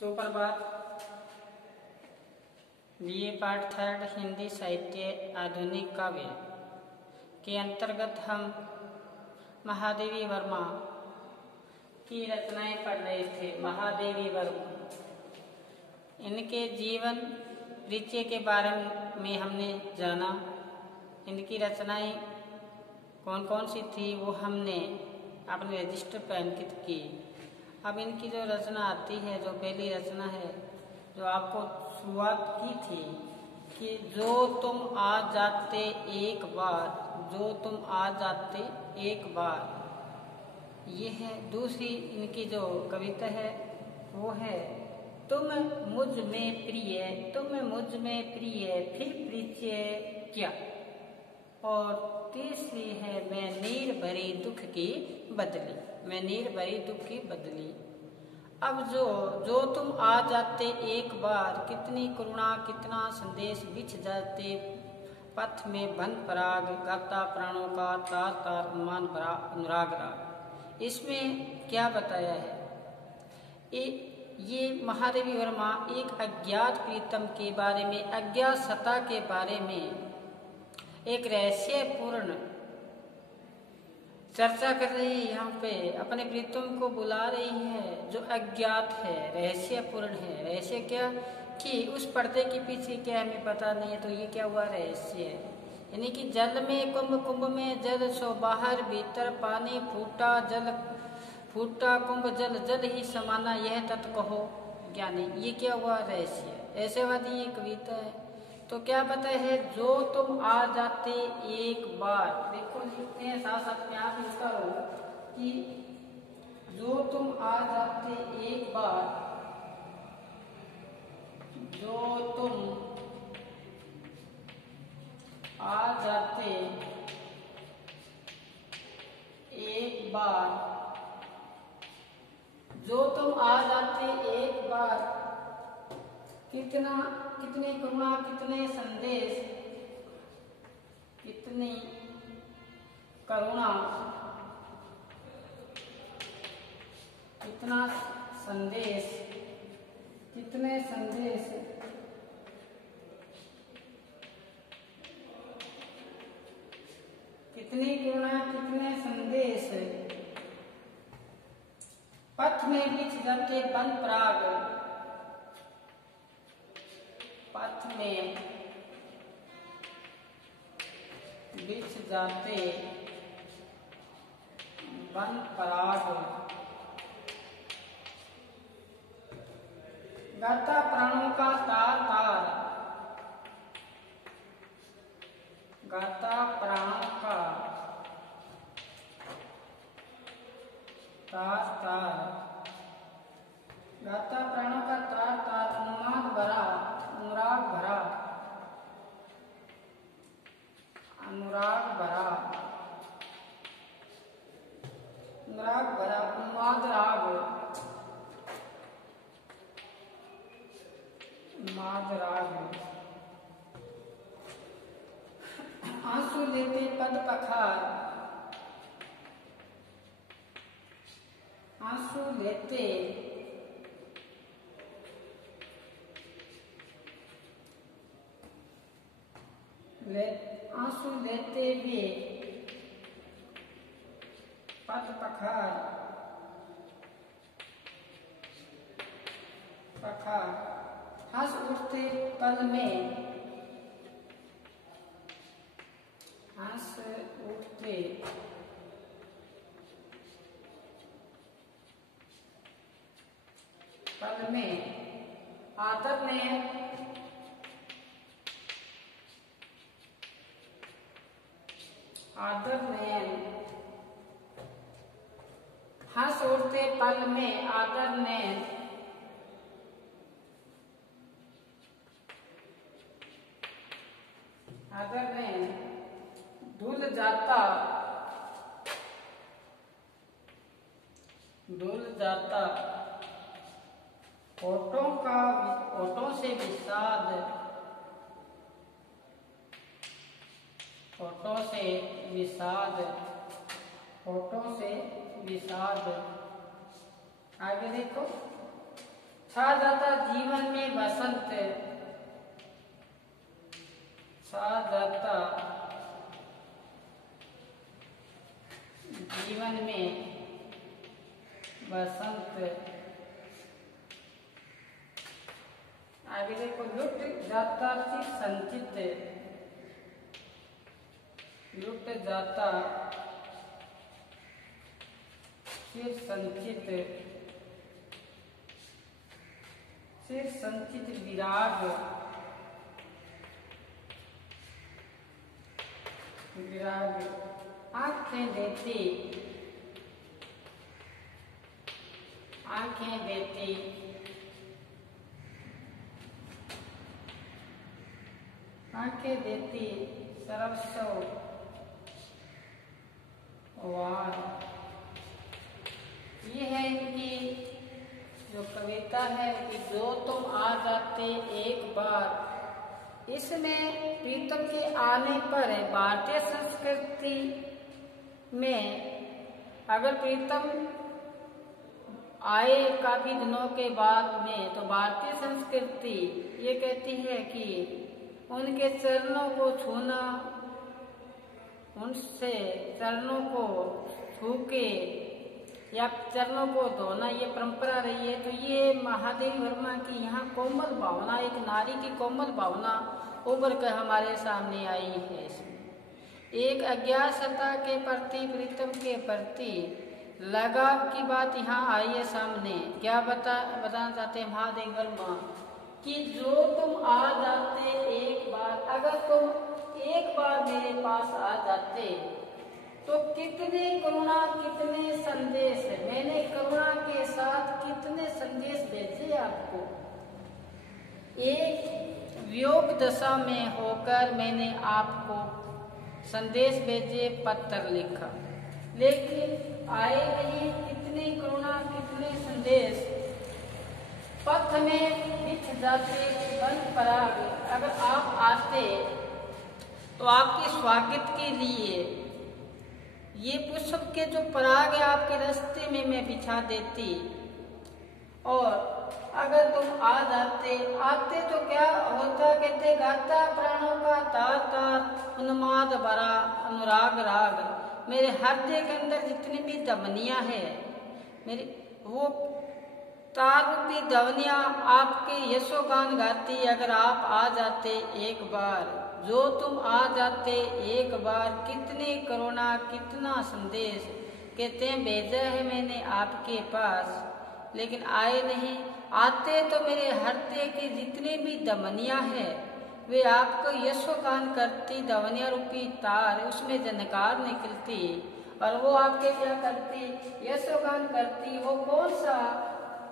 सुप्रभात। BA part third Hindi साहित्य आधुनिक काव्य के अंतर्गत हम महादेवी वर्मा की रचनाएं पढ़ रहे थे। महादेवी वर्मा, इनके जीवन परिचय के बारे में हमने जाना। इनकी रचनाएं कौन कौन सी थी वो हमने अपने रजिस्टर पर अंकित की। अब इनकी जो रचना आती है, जो पहली रचना है जो आपको शुरुआत की थी कि जो तुम आ जाते एक बार, जो तुम आ जाते एक बार, ये है। दूसरी इनकी जो कविता है वो है तुम मुझ में प्रिय, तुम मुझ में प्रिय फिर परिचय क्या। और तीसरी है मैं नीर भरी दुख की बदली, मैं नीर भरी दुख की बदली। अब जो तुम आ जाते एक बार, कितनी करुणा कितना संदेश बिछ जाते पथ में बंद पराग, गाता प्राणों का तार तार उन्मान भरा अनुराग राग। इसमें क्या बताया है? ये महादेवी वर्मा एक अज्ञात प्रीतम के बारे में, अज्ञात सत्ता के बारे में एक रहस्यपूर्ण चर्चा कर रही है। यहाँ पे अपने प्रीतम को बुला रही है जो अज्ञात है, रहस्यपूर्ण है। रहस्य क्या कि उस पर्दे के पीछे क्या हमें पता नहीं है, तो ये क्या हुआ? रहस्य है। यानी कि जल में कुंभ, कुंभ में जल सो बाहर, भीतर पानी फूटा जल फूटा कुंभ जल, जल ही समाना यह तत् कहो ज्ञानी। ये क्या हुआ? रहस्य। ऐसेवादी ये कविता है। तो क्या पता है? जो तुम आ जाते एक बार, देखो लिखते हैं साथ साथ में आप लिखता रहो कि जो तुम आ जाते एक बार, जो तुम आ जाते एक बार, जो तुम आ जाते एक बार, कितनी करुणा कितने संदेश, कितनी करुणा कितना संदेश, कितने संदेश, कितनी करुणा कितने संदेश पथ में बिछ जाते बन पराग, पथ में बिछ जाते बन पराग, गाता प्राणों का तार तार, गाता प्राणों का तार तार, गाता प्राणों का तार तार, उन्माद भरा अनुराग भरा, अनुराग भरा, अनुराग भरा उन्माद राग, उन्माद राग। आंसू लेते पद पखार, आंसू लेते आंसू लेते हुए पद पखार, पखार, हंस उठते पल में, हंस उठते पल में, आदर ने आदर नयन, हंस उठते पल में आदर नयन, आदर नयन धुल जाता, धुल जाता होठों से विषाद, होठों से विषाद, होठों से विषाद। आगे देखो, छा जाता जीवन में बसंत, छा जाता जीवन में बसंत। आगे देखो, लुट जाता चिर संचित, लुट जाता चिर संचित, चिर संचित विराग, विराग। आंखें देती, आंखें देती, आंखें देती सरस्व वार। ये है इनकी जो कविता है कि जो तुम आ जाते एक बार। इसमें प्रीतम के आने पर भारतीय संस्कृति में, अगर प्रीतम आए काफी दिनों के बाद में, तो भारतीय संस्कृति ये कहती है कि उनके चरणों को छूना, उनसे चरणों को छू के या चरणों को धोना ये परंपरा रही है। तो ये महादेवी वर्मा की यहाँ कोमल भावना, एक नारी की कोमल भावना उभर कर हमारे सामने आई है। इसमें एक अज्ञातता के प्रति, प्रीतम के प्रति लगाव की बात यहाँ आई है सामने। क्या बताना चाहते हैं महादेवी वर्मा कि जो तुम आ जाते एक बार, अगर तुम एक बार मेरे पास आ जाते तो कितने करुणा, कितने संदेश, मैंने करुणा के साथ कितने संदेश भेजे आपको। एक वियोग दशा में होकर मैंने आपको संदेश भेजे, पत्र लिखा, लेकिन आए नहीं। कितनी करुणा, कितने संदेश पथ में बिछ जाते वन पराग। अगर आप आते तो आपके स्वागत के लिए ये पुष्प के जो पराग है आपके रास्ते में मैं बिछा देती। और अगर तुम आ जाते, आते तो क्या होता, कहते गाता प्राणों का तार तार उन्माद भरा अनुराग राग। मेरे हृदय के अंदर जितनी भी धमनियां है, मेरी वो तार रूपी ध्वनियां आपके यशोगान गाती। अगर आप आ जाते एक बार, जो तुम आ जाते एक बार, कितनी करुणा, कितना संदेश कहते हैं भेजा है मैंने आपके पास, लेकिन आए नहीं। आते तो मेरे हृदय की जितनी भी धमनियां हैं वे आपको यशोगान करती, ध्वनिया रूपी तार उसमें जनकार निकलती और वो आपके क्या करती, यशोगान करती। वो कौन सा,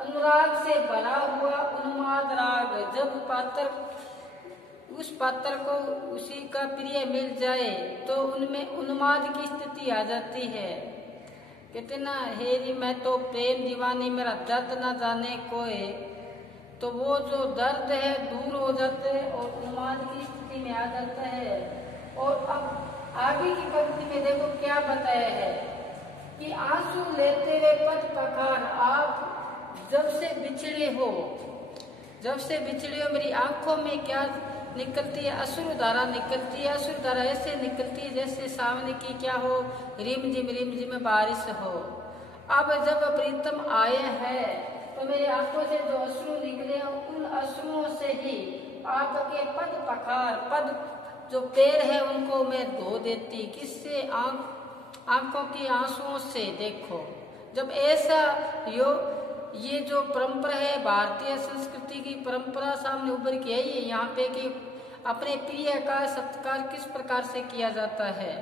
अनुराग से भरा हुआ उन्माद राग। जब पात्र उस पात्र को उसी का प्रिय मिल जाए तो उनमें उन्माद की स्थिति आ जाती है। कहते ना, हे जी मैं तो प्रेम दीवानी, मेरा दर्द न जाने कोई। तो वो जो दर्द है दूर हो जाता है और उन्माद की स्थिति में आ जाता है। और अब आगे की पंक्ति में देखो क्या बताया है कि आंसू लेते हुए पथ पखार। आप जब से बिछड़े हो, जब से बिछड़े हो, मेरी आंखों में क्या निकलती है, अश्रु धारा निकलती है। अश्रु धारा ऐसे निकलती है जैसे सामने की क्या हो, रिम झिम बारिश हो। अब जब प्रीतम आए हैं तो मेरी आंखों से जो अश्रु निकले उन अश्रुओं से ही आपके पद पखार, पद जो पैर है उनको मैं धो देती। किससे, आंखों की आंसुओं से। देखो जब ऐसा ये जो परंपरा है, भारतीय संस्कृति की परंपरा सामने उभर के आई है यहाँ पे कि अपने प्रिय का सत्कार किस प्रकार से किया जाता है।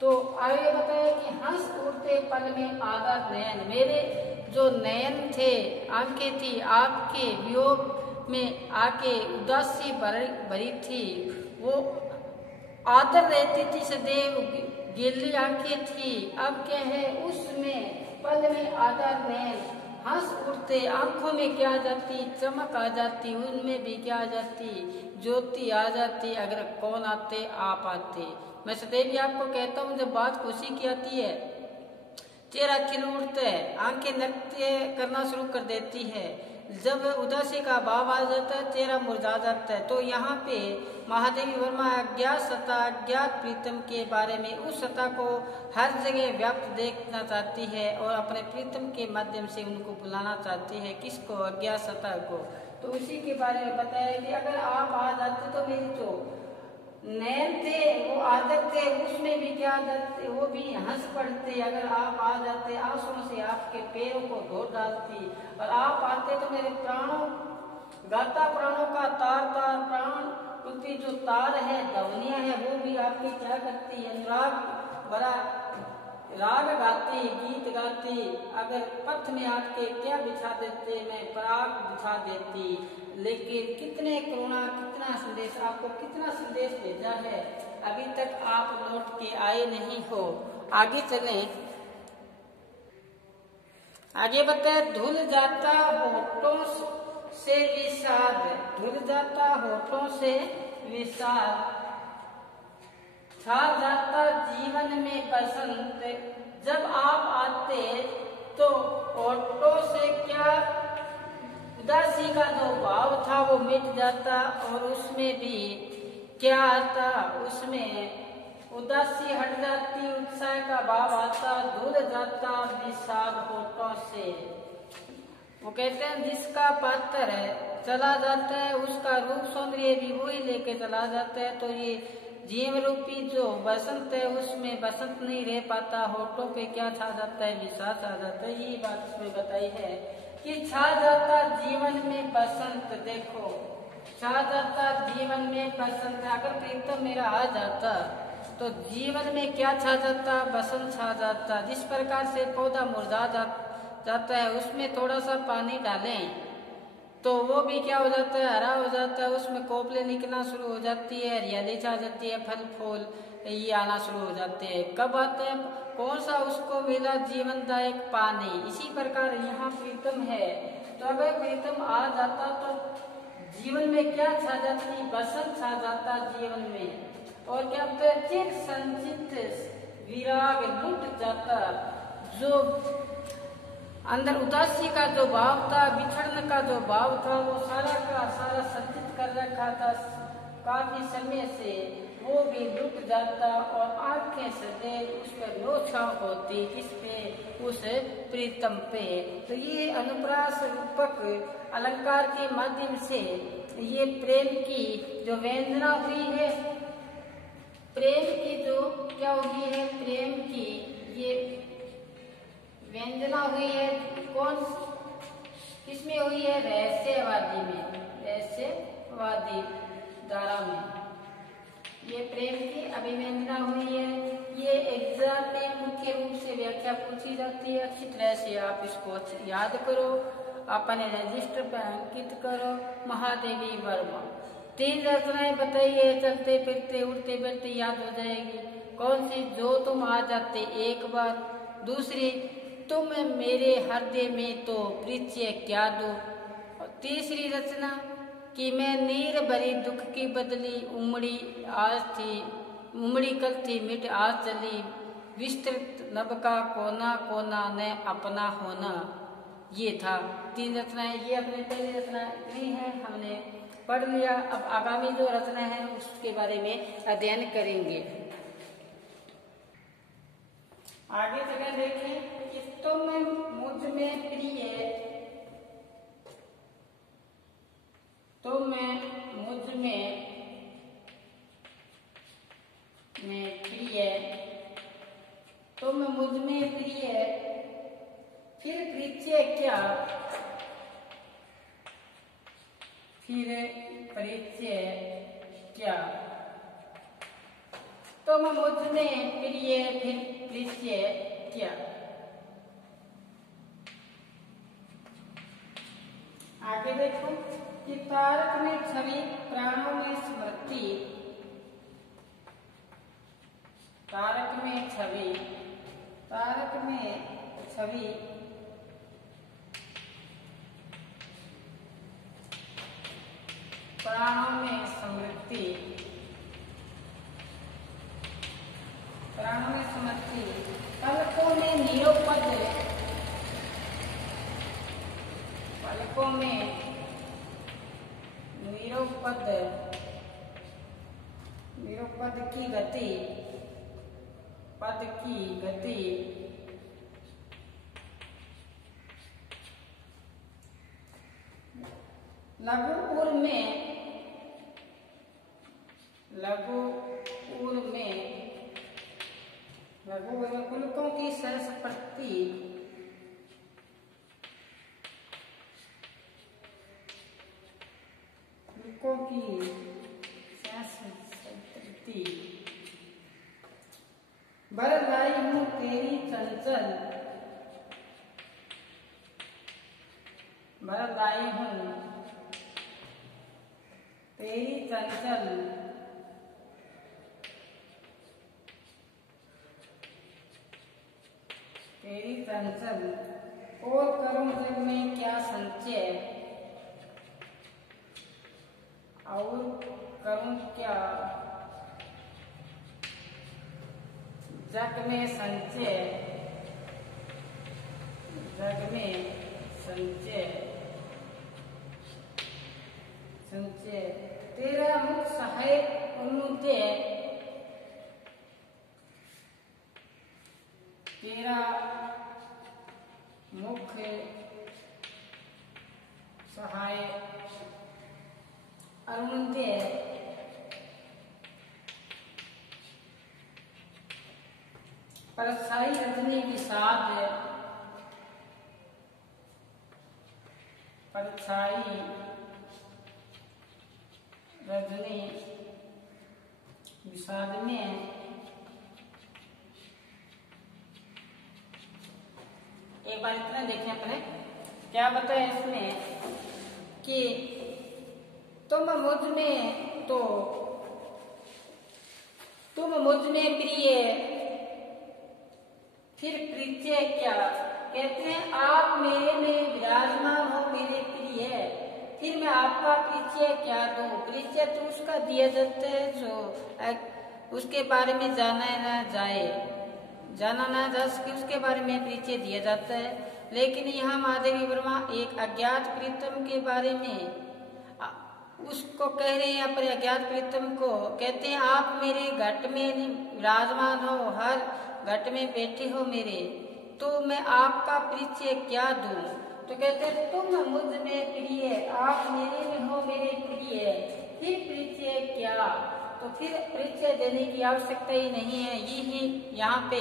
तो आगे बताया कि हंस उठते पल में आदर नयन। मेरे जो नयन थे, आंखें थी, आपके वियोग में आके उदासी भरी थी। वो आदर रहती थी सदैव, गीली आंखें थी। अब क्या है, उसमें पल में आदर नयन, हंस उठते, आंखों में क्या आ जाती, चमक आ जाती, उनमें भी क्या आ जाती, ज्योति आ जाती। अगर कौन आते, आप आते। मैं सदैव आपको कहता हूँ जब बात खुशी की आती है, चेहरा खिल उठता है, आंखें नृत्य करना शुरू कर देती है। जब उदासी का भाव आ जाता है चेहरा मुरझा जाता है। तो यहाँ पे महादेवी वर्मा अज्ञात सत्ता अज्ञात प्रीतम के बारे में उस सत्ता को हर जगह व्याप्त देखना चाहती है और अपने प्रीतम के माध्यम से उनको बुलाना चाहती है। किसको? अज्ञात सत्ता को। तो उसी के बारे में बताया कि अगर आप आ जाते तो मेरी जो नैन थे वो आदर थे उसमें भी क्या आदत थे, वो भी हंस पड़ते। अगर आप आ जाते आंसुओं से आपके पैरों को धो डालती और आप आते तो मेरे प्राणों गाता प्राणों का तार तार प्राण क्योंकि जो तार है ध्वनियां है वो भी आपकी क्या करती, अनुराग बड़ा राग गाती गीत गाती। अगर पथ में आके क्या बिछा देते, मैं पराग बिछा देती। लेकिन कितने करुणा कितना संदेश आपको कितना संदेश भेजा है, अभी तक आप लौट के आए नहीं हो। आगे चलें, आगे बताए धुल जाता होठों से विषाद, धुल जाता होठों से विषाद, छा जाता जीवन में बसंत। जब आप आते तो होठों से क्या उदासी का जो भाव था वो मिट जाता और उसमें भी क्या आता, उसमें उदासी हट जाती, उत्साह का भाव आता, धुल जाता विषाद होठों से। वो कहते हैं जिसका पात्र है चला जाता है उसका रूप सौंदर्य भी वही लेके चला जाता है। तो ये जीव रूपी जो बसंत है उसमें बसंत नहीं रह पाता, होठों पे क्या छा जाता है, विषाद छा जाता है। यही बात इसमें बताई है कि छा जाता जीवन में बसंत। देखो छा जाता जीवन में बसंत, अगर प्रीतम मेरा आ जाता तो जीवन में क्या छा जाता, बसंत छा जाता। जिस प्रकार से पौधा मुरझा जाता है उसमें थोड़ा सा पानी डालें तो वो भी क्या हो जाता है, हरा हो जाता है, उसमें कोपले निकलना शुरू हो जाती है, हरियाली छा जाती है, फल फूल ये आना शुरू हो जाते हैं। कब आते हैं, कौन सा उसको मिला, जीवनदायक पानी। इसी प्रकार यहाँ प्रीतम है, तो अगर प्रीतम आ जाता तो जीवन में क्या छा जाती, बसंत छा जाता जीवन में। और क्या चिर संचित विराग लुट जाता, जो अंदर उदासी का जो भाव था, बिछड़ने का जो भाव था, वो सारा का सारा संचित कर रखा था काफी समय से, वो भी लुट जाता और आंखें सदैव उस पर नोछाव होती, किस पे, उस प्रीतम पे। तो ये अनुप्रास रूपक अलंकार के माध्यम से ये प्रेम की जो वेदना हुई है, प्रेम की जो क्या हुई है, प्रेम की ये व्यंजना हुई है, कौन किसमें हुई है, रहस्यवादी में, रहस्यवादी धारा में ये प्रेम की अभिव्यंजना हुई है। ये एग्जाम में मुख्य रूप से व्याख्या पूछी जाती है, अच्छी तरह से आप इसको याद करो, अपने रजिस्टर पर अंकित करो। महादेवी वर्मा 3 रचनाएं बताइए, चलते फिरते उड़ते बैठते याद हो जाएगी। कौन सी, जो तुम आ जाते एक बार, दूसरी तुम मेरे हृदय में तो परिचय क्या दो, और तीसरी रचना कि मैं नीर भरी दुख की बदली उमड़ी आज थी, उमड़ी कल थी मिट आज चली, विस्तृत नभ का कोना कोना न अपना होना। ये था 3 रचनाएं। ये अपने पहली रचना इतनी है, हमने पढ़ लिया। अब आगामी जो रचना है उसके बारे में अध्ययन करेंगे। आगे जगह देखें कि तुम मुझ में प्रिय, तुम मुझ में प्रिय, तुम मुझ में प्रिय, फिर परिचय क्या, फिर परिचय क्या, तुम मुझ में प्रिय फिर परिचय क्या। आगे देखो कि तारक में छवि प्राणों में स्मृति, तारक में छवि, तारक में छवि प्राणों में स्मृति, प्राणों में स्मृति, पलकों में निरुपद, पलकों में निरुपद की गति, पद की गति लघु उर में पुलकों की सरस्वती बर लाई हूँ तेरी चंचल, बर लाई हूँ तेरी चंचल, तेरी चंचल और करूं जग में क्या संचय, और करूं क्या जग में संचय, जग में संचय, संचय तेरा मुख सहाय उन्मुद्य, तेरा मुख सहाय अरुणोदय, परछाई रजनी विषाद, परछाई रजनी विषाद में एक बार इतना देखें अपने क्या बताया इसमें कि तुम मुझ में प्रिय, फिर परिचय क्या, कहते हैं आप मेरे में विराजमान हो मेरे प्रिय, फिर मैं आपका परिचय क्या दूं। परिचय तो उसका दिया जाता है जो उसके बारे में जाना ना जा सके, उसके बारे में परिचय दिया जाता है। लेकिन यहाँ महादेवी वर्मा एक अज्ञात प्रीतम के बारे में उसको कह रहे हैं, यहाँ पर अज्ञात प्रीतम को कहते हैं आप मेरे घट में विराजमान हो, हर घट में बैठे हो मेरे, तो मैं आपका परिचय क्या दूं। तो कहते हैं तुम मुझ में प्रिय, आप मेरे में हो मेरे प्रिय, फिर परिचय क्या। तो फिर परिचय देने की आवश्यकता ही नहीं है। यही यहाँ पे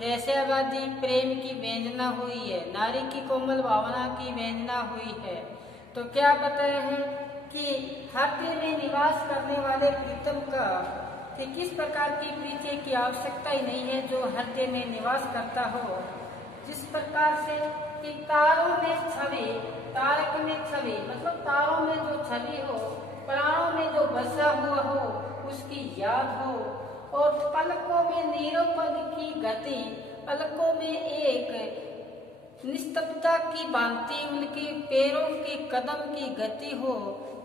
रहस्यवादी प्रेम की व्यंजना हुई है, नारी की कोमल भावना की व्यंजना हुई है। तो क्या बताया है कि हृदय में निवास करने वाले प्रीतम का कि किस प्रकार की परिचय की आवश्यकता ही नहीं है जो हृदय में निवास करता हो। जिस प्रकार से कि तारों में छवि, तारक में छवि मतलब तारों में जो छवि हो, प्राणों में जो बसा हुआ हो उसकी याद हो, और पलकों में निरुपद की गति, पलकों में एक निस्तब्धता की भांति उनके पैरों के कदम की गति हो,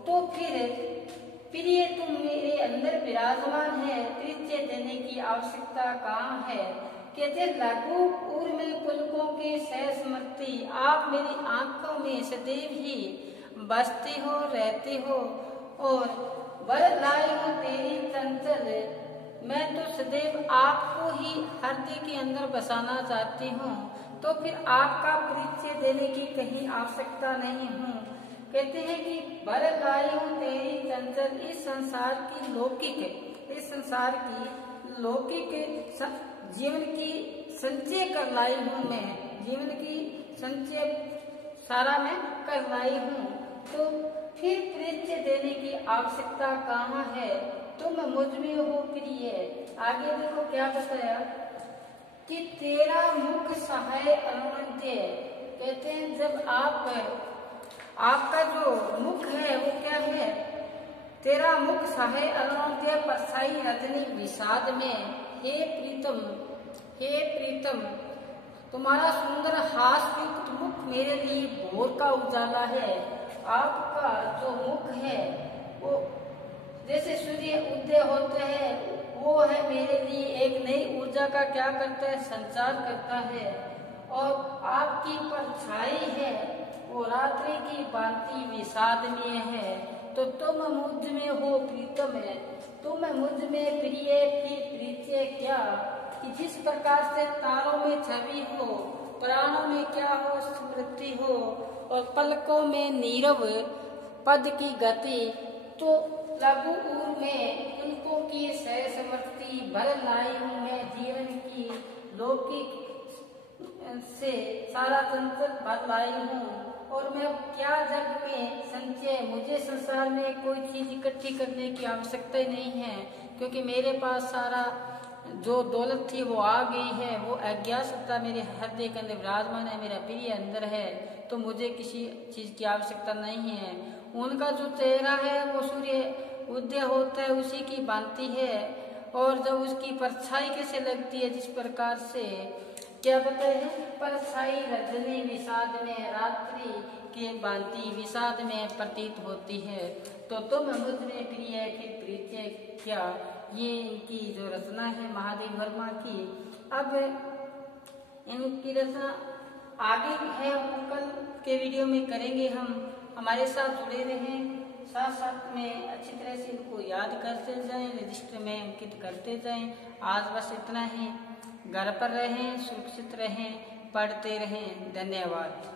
तो फिर प्रिय तुम मेरे अंदर विराजमान है, परिचय देने की आवश्यकता कहाँ है। कहते लघु उर्मिल पुलकों के सहस्मृति, आप मेरी आंखों में सदैव ही बसते हो रहते हो, और वर लाई हूँ तेरी चंचल, मैं तो सदैव आपको ही हृदय के अंदर बसाना चाहती हूँ, तो फिर आपका परिचय देने की कहीं आवश्यकता नहीं हूँ। कहते हैं कि वर लाई हूँ तेरी चंचल, इस संसार की लौकिक जीवन की संचय कर लाई हूँ मैं, जीवन की संचय सारा मैं कर लाई हूँ, तो फिर परिचय देने की आवश्यकता कहाँ है, तुम मुझ में हो प्रिय। आगे देखो क्या बताया कि तेरा मुख सहाय अरुणोदय, कहते हैं जब आपका जो मुख है वो क्या है, तेरा मुख सहाय अरुणोदय परछाई रजनी विषाद में, हे प्रीतम तुम्हारा सुंदर हास्ययुक्त मुख मेरे लिए भोर का उजाला है। आपका जो मुख है वो जैसे सूर्य उदय होते हैं, वो है मेरे लिए एक नई ऊर्जा का क्या करता है, संचार करता है। और आपकी परछाई है वो रात्रि की भांति विषाद में है। तो तुम मुझ में हो प्रीतम है, तुम मुझ में प्रिय फिर परिचय क्या, कि जिस प्रकार से तारों में छवि हो, प्राणों में क्या हो स्मृति हो, और पलकों में नीरव पद की गति, तो लघु उर में उनको की सह समृति भर लाई हूँ मैं जीवन की लौकिक से सारा चंचल भर लाई हूँ। और मैं क्या जग में संचय, मुझे संसार में कोई चीज इकट्ठी करने की आवश्यकता ही नहीं है, क्योंकि मेरे पास सारा जो दौलत थी वो आ गई है। वो अज्ञात सत्ता मेरे हृदय के अंदर विराजमान है, मेरा प्रिय अंदर है, तो मुझे किसी चीज की आवश्यकता नहीं है। उनका जो चेहरा है वो सूर्य उदय होता है उसी की भांति है, और जब उसकी परछाई कैसे लगती है, जिस प्रकार से क्या बताते हैं, परछाई रजनी विषाद में रात्रि के भांति विषाद में प्रतीत होती है। तो तुम मुझ में प्रिय फिर परिचय क्या, ये इनकी जो रचना है महादेवी वर्मा की। अब इनकी रचना आगे है, कल के वीडियो में करेंगे हम। हमारे साथ जुड़े रहें, साथ साथ में अच्छी तरह से इनको याद करते जाएं, रजिस्टर में अंकित करते जाएं। आज बस इतना ही। घर पर रहें, सुरक्षित रहें, पढ़ते रहें। धन्यवाद।